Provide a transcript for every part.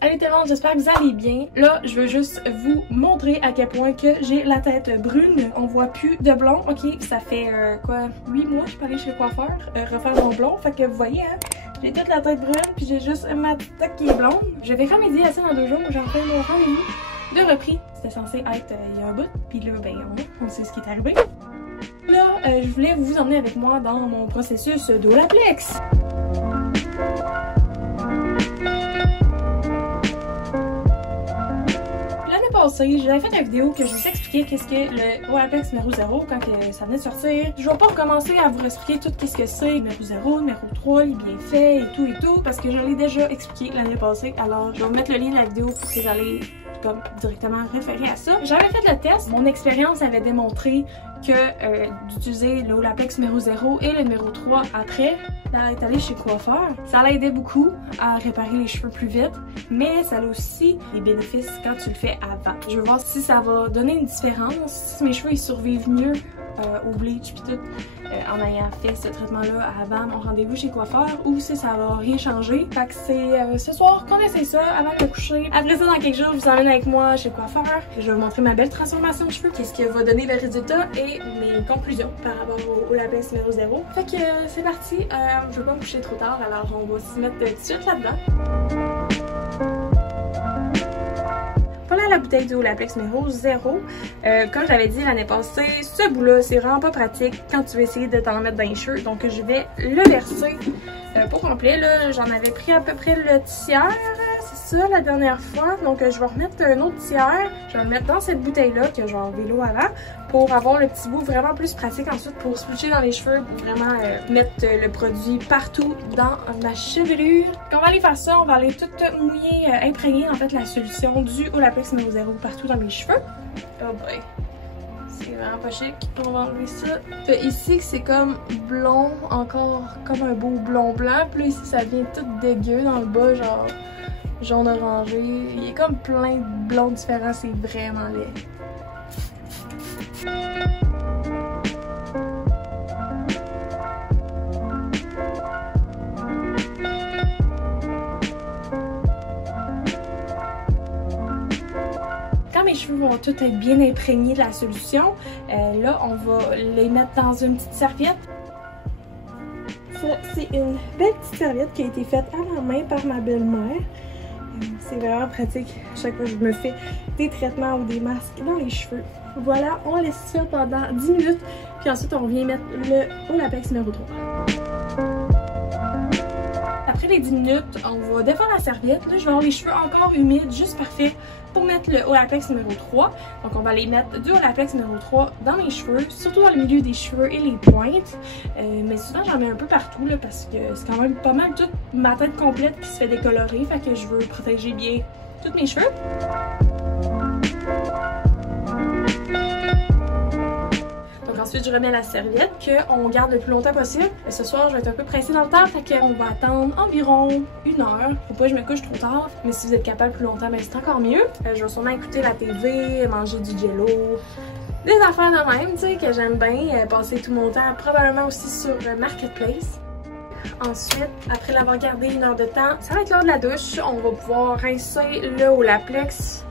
Salut tout le monde, j'espère que vous allez bien. Là, je veux juste vous montrer à quel point que j'ai la tête brune. On voit plus de blond. Ok, ça fait quoi, 8 mois que je suis pas allée chez le coiffeur refaire mon blond. Fait que vous voyez, hein, j'ai toute la tête brune puis j'ai juste ma tête qui est blonde. Je vais remédier à ça dans 2 jours. J'en fais mon rendez-vous de repris. C'était censé être il y a un bout. Puis là, ben on sait ce qui est arrivé. Là, je voulais vous emmener avec moi dans mon processus d'Olaplex. J'avais fait une vidéo que je vous expliquais qu'est-ce que le Olaplex numéro 0 quand ça venait de sortir. Je vais pas recommencer à vous expliquer tout qu'est-ce que c'est, numéro 0, numéro 3, les bienfaits et tout parce que je l'ai déjà expliqué l'année passée. Alors je vais vous mettre le lien de la vidéo pour que vous allez comme directement référer à ça. J'avais fait le test, mon expérience avait démontré que d'utiliser le Olaplex numéro 0 et le numéro 3 après d'être allé chez le coiffeur, ça allait aider beaucoup à réparer les cheveux plus vite, mais ça a aussi des bénéfices quand tu le fais avant. Je veux voir si ça va donner une différence, si mes cheveux ils survivent mieux au bleach pis tout en ayant fait ce traitement-là avant mon rendez-vous chez le coiffeur ou si ça va rien changer. Fait que c'est ce soir qu'on essaie ça avant de me coucher. Après ça, dans quelques jours, je vous emmène avec moi chez le coiffeur. Je vais vous montrer ma belle transformation de cheveux, qu'est-ce qui va donner le résultat et mes conclusions par rapport au Olaplex numéro 0. Fait que c'est parti, je veux pas me coucher trop tard, alors on va s'y mettre tout de suite là-dedans. Voilà la bouteille du Olaplex numéro 0. Comme j'avais dit l'année passée, ce bout-là, c'est vraiment pas pratique quand tu veux essayer de t'en mettre dans les cheveux. Donc je vais le verser pour complet. Là, j'en avais pris à peu près le tiers, c'est ça la dernière fois. Donc je vais remettre un autre tiers. Je vais le mettre dans cette bouteille-là que j'ai enlevé l'eau avant pour avoir le petit bout vraiment plus pratique ensuite pour switcher dans les cheveux, pour vraiment mettre le produit partout dans ma chevelure. Quand on va aller faire ça, on va aller tout mouiller, imprégner en fait la solution du Olaplex numéro 0 partout dans mes cheveux. Oh boy! C'est vraiment pas chic. On va enlever ça. Ici, c'est comme blond, encore comme un beau blond blanc. Puis là, ici, ça vient tout dégueu dans le bas, genre jaune orangé. Il y a comme plein de blonds différents, c'est vraiment laid. Mes cheveux vont tous être bien imprégnés de la solution. Là, on va les mettre dans une petite serviette. Ça, c'est une belle petite serviette qui a été faite à la main par ma belle-mère. C'est vraiment pratique. Chaque fois que je me fais des traitements ou des masques dans les cheveux. Voilà, on laisse ça pendant 10 minutes. Puis ensuite, on vient mettre le Olaplex numéro 3. Après les 10 minutes, on va défaire la serviette. Là, je vais avoir les cheveux encore humides, juste parfait pour mettre le Olaplex numéro 3. Donc, on va aller mettre du Olaplex numéro 3 dans mes cheveux, surtout dans le milieu des cheveux et les pointes. Mais souvent, j'en mets un peu partout là, parce que c'est quand même pas mal toute ma tête complète qui se fait décolorer. Fait que je veux protéger bien tous mes cheveux. Ensuite, je remets la serviette qu'on garde le plus longtemps possible. Ce soir, je vais être un peu pressée dans le temps, fait qu'on va attendre environ 1 heure. Faut pas que je me couche trop tard, mais si vous êtes capable plus longtemps, ben c'est encore mieux. Je vais sûrement écouter la TV, manger du jello, des affaires de même, tu sais, que j'aime bien. Passer tout mon temps, probablement aussi sur Marketplace. Ensuite, après l'avoir gardé 1 heure de temps, ça va être l'heure de la douche. On va pouvoir rincer le Olaplex.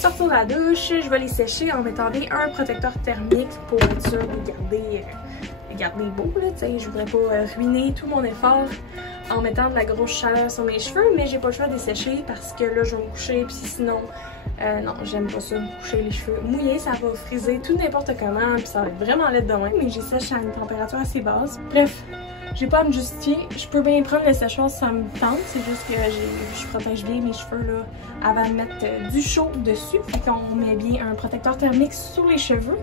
Sortir de la douche, je vais les sécher en mettant bien un protecteur thermique pour être sûr de garder beau, là, tu sais, je voudrais pas ruiner tout mon effort en mettant de la grosse chaleur sur mes cheveux, mais j'ai pas le choix de les sécher parce que là je vais me coucher, puis sinon, non, j'aime pas ça, me coucher les cheveux mouillés, ça va friser tout n'importe comment, puis ça va être vraiment laid de même, mais j'ai séché à une température assez basse. Bref, j'ai pas à me justifier, je peux bien prendre le séchoir si ça me tente, c'est juste que je protège bien mes cheveux là avant de mettre du chaud dessus, fait qu'on met bien un protecteur thermique sur les cheveux.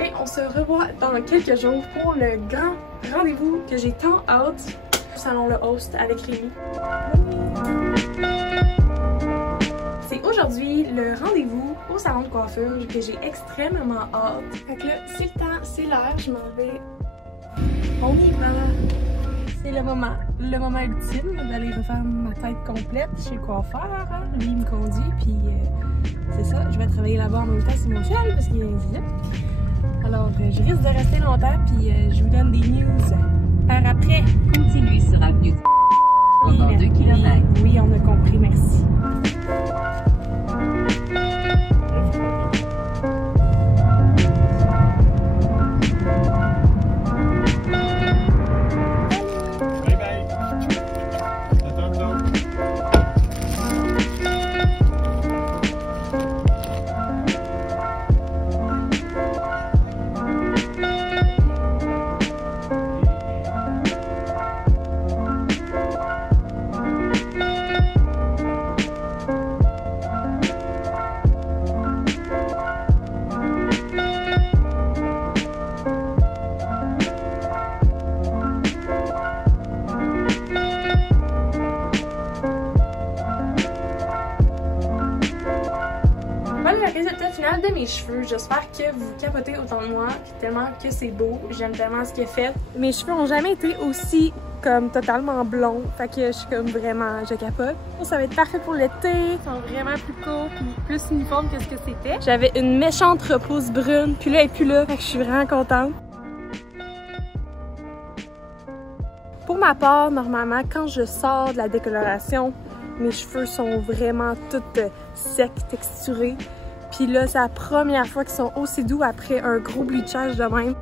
Et on se revoit dans quelques jours pour le grand rendez-vous que j'ai tant hâte au salon Le Host avec Rémi. C'est aujourd'hui le rendez-vous au salon de coiffure que j'ai extrêmement hâte. Fait que là, c'est le temps, c'est l'heure, je m'en vais. On y va. C'est C'est le moment ultime d'aller refaire ma tête complète chez le coiffeur. Hein? Lui, il me conduit, puis c'est ça. Je vais travailler là-bas en même temps sur mon ciel parce qu'il est là. Alors, je risque de rester longtemps, puis je vous donne des news par après. Continue sur avenue encore 2 km. Oui, on a compris, merci. Le résultat final de mes cheveux, j'espère que vous capotez autant de moi, tellement que c'est beau, j'aime tellement ce qu'il a fait. Mes cheveux ont jamais été aussi comme totalement blonds, fait que je suis comme vraiment, je capote. Ça va être parfait pour l'été, ils sont vraiment plus courts puis plus uniformes que ce que c'était. J'avais une méchante repousse brune, puis là elle est plus là, fait que je suis vraiment contente. Pour ma part, normalement, quand je sors de la décoloration, mes cheveux sont vraiment tout secs, texturés. Puis là, c'est la première fois qu'ils sont aussi doux après un gros bleachage de même.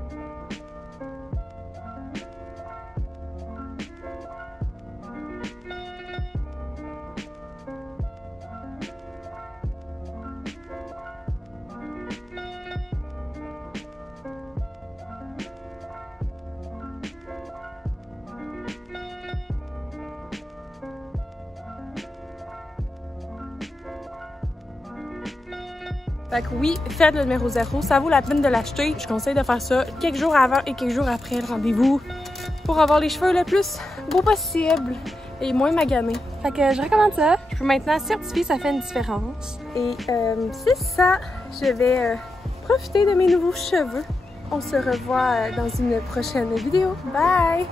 Fait que oui, faites le numéro 0, ça vaut la peine de l'acheter. Je conseille de faire ça quelques jours avant et quelques jours après le rendez-vous pour avoir les cheveux le plus beau possible et moins maganés. Fait que je recommande ça. Je peux maintenant certifier, ça fait une différence. Et c'est ça, je vais profiter de mes nouveaux cheveux. On se revoit dans une prochaine vidéo. Bye!